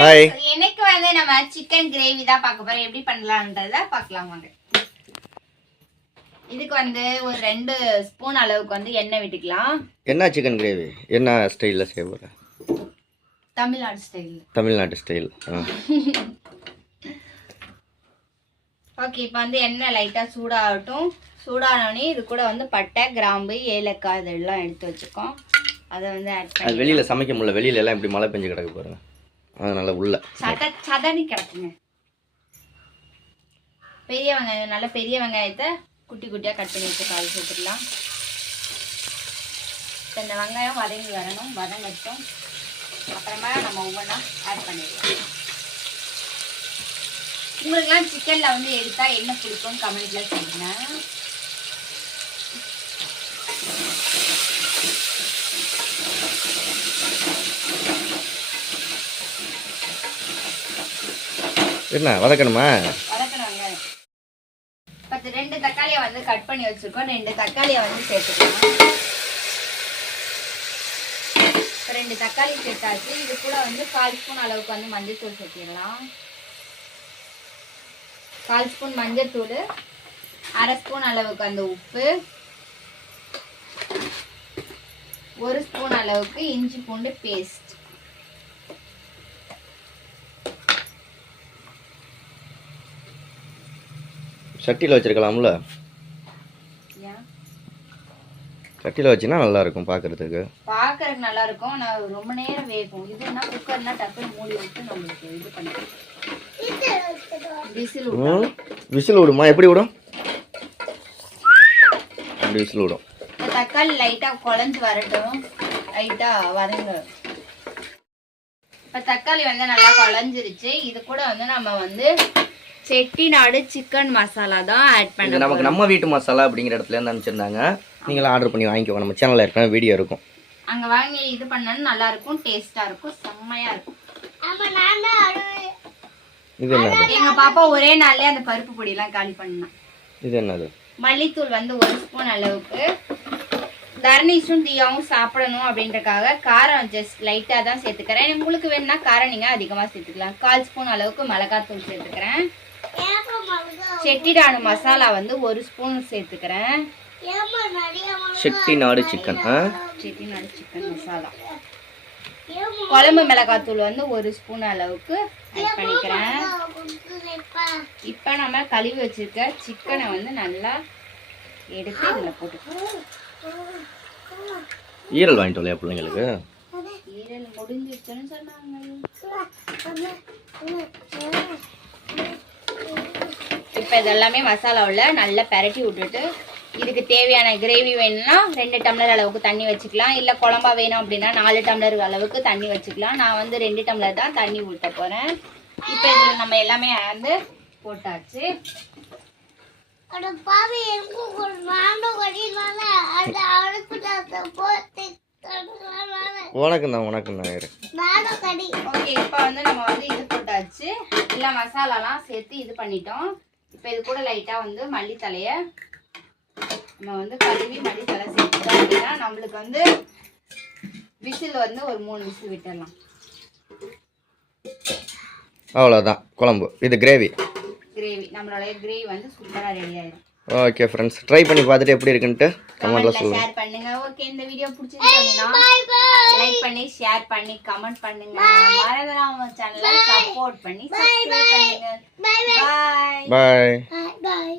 Hi. எனக்கு வந்து நம்ம சிக்கன் கிரேவி தான் பார்க்க போறோம். எப்படி பண்ணலான்றத பார்க்கலாம் வாங்க. இதுக்கு வந்து ஒரு ரெண்டு ஸ்பூன் அளவுக்கு வந்து எண்ணெய் விட்டுக்கலாம். என்ன சிக்கன் கிரேவி என்ன ஸ்டைலில் செய்ய போகிற தமிழ்நாடு ஸ்டைல் தமிழ்நாட்டு ஸ்டைல் ஓகே இப்போ வந்து எண்ணெய் லைட்டாக சூடாகட்டும். சூடானோடனே இது கூட வந்து பட்டை கிராம்பு ஏலக்காய் இதெல்லாம் எடுத்து வச்சுக்கோம். அதை வந்து ஆட் பண்ணி வெளியில் சமைக்க முடியல. வெளியில எல்லாம் இப்படி மழை பெஞ்சு கிடக்கு பாருங்க. அதனால உள்ள. சதனி கிடக்குங்க. பெரிய வெங்காயம் நல்ல பெரிய வெங்காயத்தை குட்டி குட்டியாக கட் பண்ணி வச்சு காய் சேர்த்துக்கலாம். இந்த வெங்காயம் வதங்கி வரணும். வதங்கட்டும் அப்புறமா நம்ம ஒவ்வொன்றா ஆட் பண்ணிடலாம். உங்களுக்குலாம் சிக்கனில் வந்து எடுத்தா என்ன பிடிக்கும்? கமெண்ட்ல சொல்லுங்க. என்ன வதக்கணுமா? பத்து ரெண்டு தக்காளியை வந்து கட் பண்ணி வச்சிருக்கோம். ரெண்டு தக்காளியை வந்து சேர்த்துக்கலாம். ரெண்டு தக்காளி சேர்த்தாச்சு. இது கூட வந்து கால் ஸ்பூன் அளவுக்கு வந்து மஞ்சத்தூள் சேர்த்திடலாம். கால் ஸ்பூன் மஞ்சத்தூள் அரை ஸ்பூன் அளவுக்கு அந்த உப்பு ஒரு ஸ்பூன் அளவுக்கு இஞ்சி பூண்டு பேஸ்ட். சட்டியில் வச்சிருக்கலாம்ல? சட்டியில் வச்சினா நல்லா இருக்கும் பார்க்கறதுக்கு பார்க்கறதுக்கு நல்லா இருக்கும் நான் ரொம்ப நேரம் வேகும். இதுனா குக்கர்னா டக்குனு மூடி விட்டு நம்மளுக்கு இது பண்ணிக்கலாம். விசில் விட்டோம் ம் விசில் விடுமா? எப்படி விடும்? அப்படி விசில் விடும். தக்காளி லைட்டா குழஞ்சு வரட்டும். லைட்டா வதங்க. இப்ப தக்காளி வந்து நல்லா குழஞ்சிருச்சு. இது கூட வந்து நம்ம வந்து செட்டிநாடு சிக்கன் மசாலா தான் ஆட் பண்ண நமக்கு நம்ம வீட்டு மசாலா அப்படிங்கிற இடத்துல இருந்து அனுப்பிச்சிருந்தாங்க. நீங்களும் ஆர்டர் பண்ணி வாங்கிக்கோங்க. நம்ம சேனலில் ஏற்கனவே வீடியோ இருக்கும். அங்க வாங்கி இது பண்ணாலும் நல்லா இருக்கும் டேஸ்டா இருக்கும் செம்மையா இருக்கும். இது என்னது? எங்க பாப்பா ஒரே நாள்லயே அந்த பருப்பு பொடி எல்லாம் காலி பண்ணா. இது என்னது? மல்லித்தூள் வந்து ஒரு ஸ்பூன் அளவுக்கு. தர்ணீஷும் தீயாவும் சாப்பிடணும் அப்படின்றக்காக காரம் ஜஸ்ட் லைட்டாக தான் சேர்த்துக்கிறேன். உங்களுக்கு வேணும்னா காரம் நீங்கள் அதிகமாக சேர்த்துக்கலாம். கால் ஸ்பூன் அளவுக்கு மிளகாத்தூள் சேர்த்துக்கிறேன். செட்டிடாடு மசாலா வந்து ஒரு ஸ்பூன் சேர்த்துக்கிறேன். Chettinad chicken Chettinad chicken masala. குழம்பு மிளகாத்தூள் வந்து ஒரு ஸ்பூன் அளவுக்கு ஆட் பண்ணிக்கிறேன். இப்போ நம்ம கழுவி வச்சிருக்க சிக்கனை வந்து நல்லா எடுத்து இதில் போட்டுக்கலாம். ஈரல் வாங்கிட்டு வரலையா பிள்ளைங்களுக்கு? ஈரல் முடிஞ்சிருச்சுன்னு சொன்னாங்க. இப்போ இதெல்லாமே மசாலாவில் நல்லா பெரட்டி விட்டுட்டு இதுக்கு தேவையான கிரேவி வேணும்னா ரெண்டு டம்ளர் அளவுக்கு தண்ணி வச்சுக்கலாம். இல்லை குழம்பா வேணும் அப்படின்னா நாலு டம்ளர் அளவுக்கு தண்ணி வச்சுக்கலாம். நான் வந்து ரெண்டு டம்ளர் தான் தண்ணி ஊற்ற போகிறேன் இப்போ இதில் நம்ம எல்லாமே வந்து போட்டாச்சு. உனக்கு தான் உனக்கு தான் ஓகே இப்போ வந்து நம்ம வந்து இது போட்டாச்சு. எல்லா மசாலாலாம் சேர்த்து இது பண்ணிட்டோம். இப்போ இது கூட லைட்டாக வந்து மல்லித்தலையை நம்ம வந்து கழுவி மல்லித்தலை சேர்த்துட்டோம் அப்படின்னா நம்மளுக்கு வந்து விசில் வந்து ஒரு மூணு விசில் விட்டுடலாம் அவ்வளோதான் குழம்பு. இது கிரேவி கிரேவி நம்மளோட கிரேவி வந்து சூப்பராக ரெடி ஆயிடும் ஓகே ஃப்ரெண்ட்ஸ் ட்ரை பண்ணி பார்த்துட்டு எப்படி இருக்குன்ட்டு கமெண்ட்ல சொல்லுங்கள் ஷேர் பண்ணுங்க. ஓகே இந்த வீடியோ அப்படின்னா லைக் பண்ணி ஷேர் பண்ணி கமெண்ட் பண்ணுங்க. மறந்துடாம சேனலை சப்போர்ட் பண்ணி சப்ஸ்கிரைப் பண்ணுங்க. பாய் பாய்